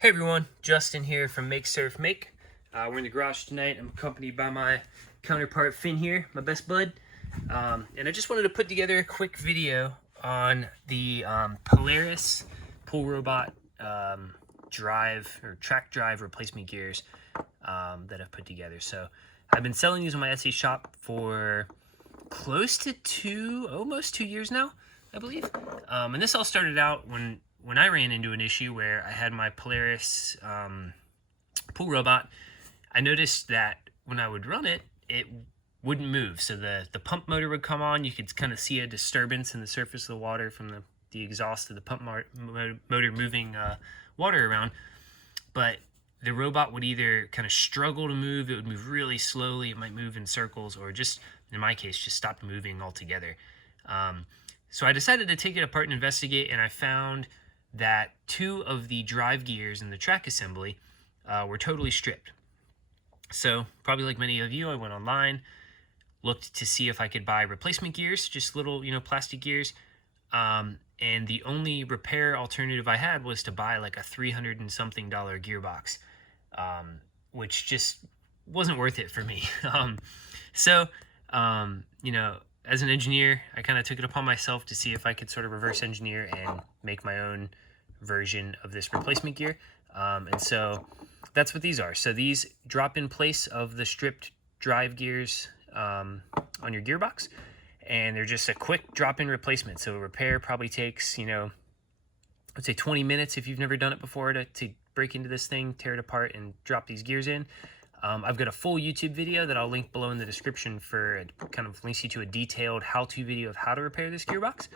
Hey everyone, Justin here from Make Surf Make. We're in the garage tonight. I'm accompanied by my counterpart Finn here, my best bud. And I just wanted to put together a quick video on the Polaris pull robot track drive replacement gears that I've put together. So I've been selling these on my Etsy shop for close to almost 2 years now, I believe. And this all started out when I ran into an issue where I had my Polaris pull robot. I noticed that when I would run it, it wouldn't move. So the pump motor would come on. You could kind of see a disturbance in the surface of the water from the exhaust of the pump motor moving water around. But the robot would either kind of struggle to move, it would move really slowly, it might move in circles, or just, in my case, just stop moving altogether. So I decided to take it apart and investigate, and I found that two of the drive gears in the track assembly were totally stripped. So probably like many of you, I went online, looked to see if I could buy replacement gears, just little, plastic gears. And the only repair alternative I had was to buy like a $300 and something gearbox, which just wasn't worth it for me. As an engineer, I kind of took it upon myself to see if I could sort of reverse engineer and make my own version of this replacement gear. And so that's what these are. So these drop in place of the stripped drive gears on your gearbox, and they're just a quick drop-in replacement. So repair probably takes, I'd say 20 minutes if you've never done it before to break into this thing, tear it apart, and drop these gears in. I've got a full YouTube video that I'll link below in the description for it kind of links you to a detailed how-to video of how to repair this gearbox.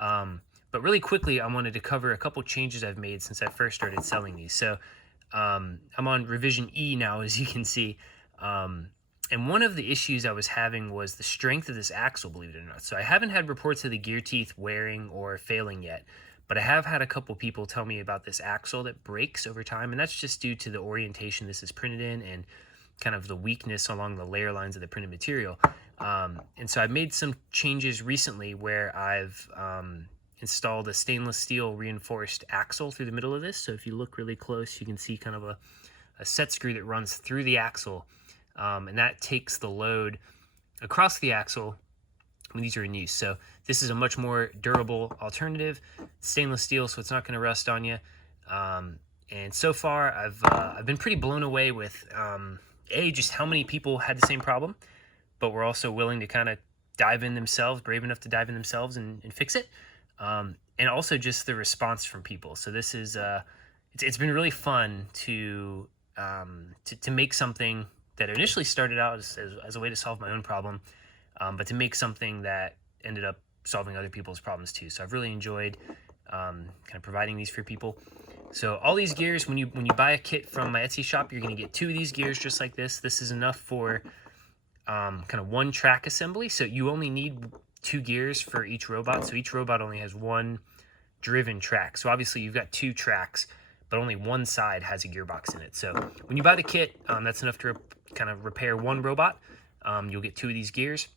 But really quickly, I wanted to cover a couple changes I've made since I first started selling these. So I'm on revision E now, as you can see. And one of the issues I was having was the strength of this axle, believe it or not. So I haven't had reports of the gear teeth wearing or failing yet, but I have had a couple people tell me about this axle that breaks over time, and that's just due to the orientation this is printed in and kind of the weakness along the layer lines of the printed material. And so I've made some changes recently where I've installed a stainless steel reinforced axle through the middle of this. So if you look really close, you can see kind of a set screw that runs through the axle, and that takes the load across the axle when these are in use. So this is a much more durable alternative, stainless steel, so it's not going to rust on you. And so far, I've been pretty blown away with just how many people had the same problem, but were also willing to kind of dive in themselves, brave enough to dive in themselves and fix it. And also just the response from people. So this is it's been really fun to make something that initially started out as a way to solve my own problem, but to make something that ended up solving other people's problems too. So I've really enjoyed kind of providing these for people. So all these gears, when you buy a kit from my Etsy shop, you're going to get two of these gears just like this. This is enough for kind of one track assembly. So you only need two gears for each robot. So each robot only has one driven track. So obviously you've got two tracks, but only one side has a gearbox in it. So when you buy the kit, that's enough to kind of repair one robot. You'll get two of these gears.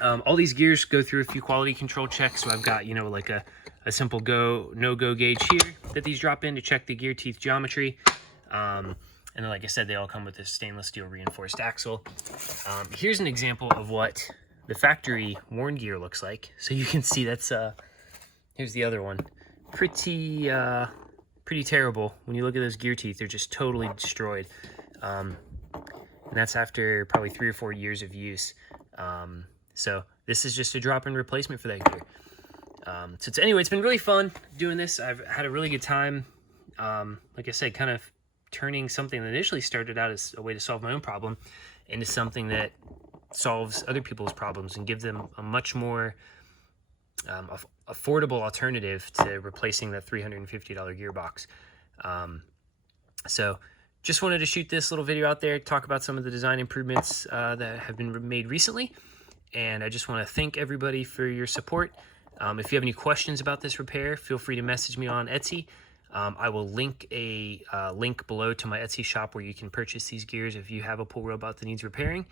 All these gears go through a few quality control checks. So I've got, like a simple no-go gauge here that these drop in to check the gear teeth geometry. And then, like I said, they all come with this stainless steel reinforced axle. Here's an example of what the factory worn gear looks like. So you can see that's, here's the other one. Pretty terrible. When you look at those gear teeth, they're just totally destroyed. And that's after probably 3 or 4 years of use. So this is just a drop-in replacement for that gear. Anyway, it's been really fun doing this. I've had a really good time. Like I said, kind of turning something that initially started out as a way to solve my own problem into something that solves other people's problems and give them a much more affordable alternative to replacing that $350 gearbox. So just wanted to shoot this little video out there, talk about some of the design improvements that have been made recently. And I just want to thank everybody for your support. If you have any questions about this repair, feel free to message me on Etsy. I will link a link below to my Etsy shop where you can purchase these gears if you have a pull robot that needs repairing.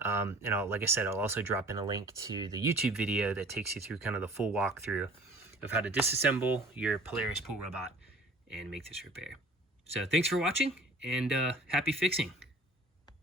And like I said, I'll also drop in a link to the YouTube video that takes you through kind of the full walkthrough of how to disassemble your Polaris pull robot and make this repair. So thanks for watching, and happy fixing.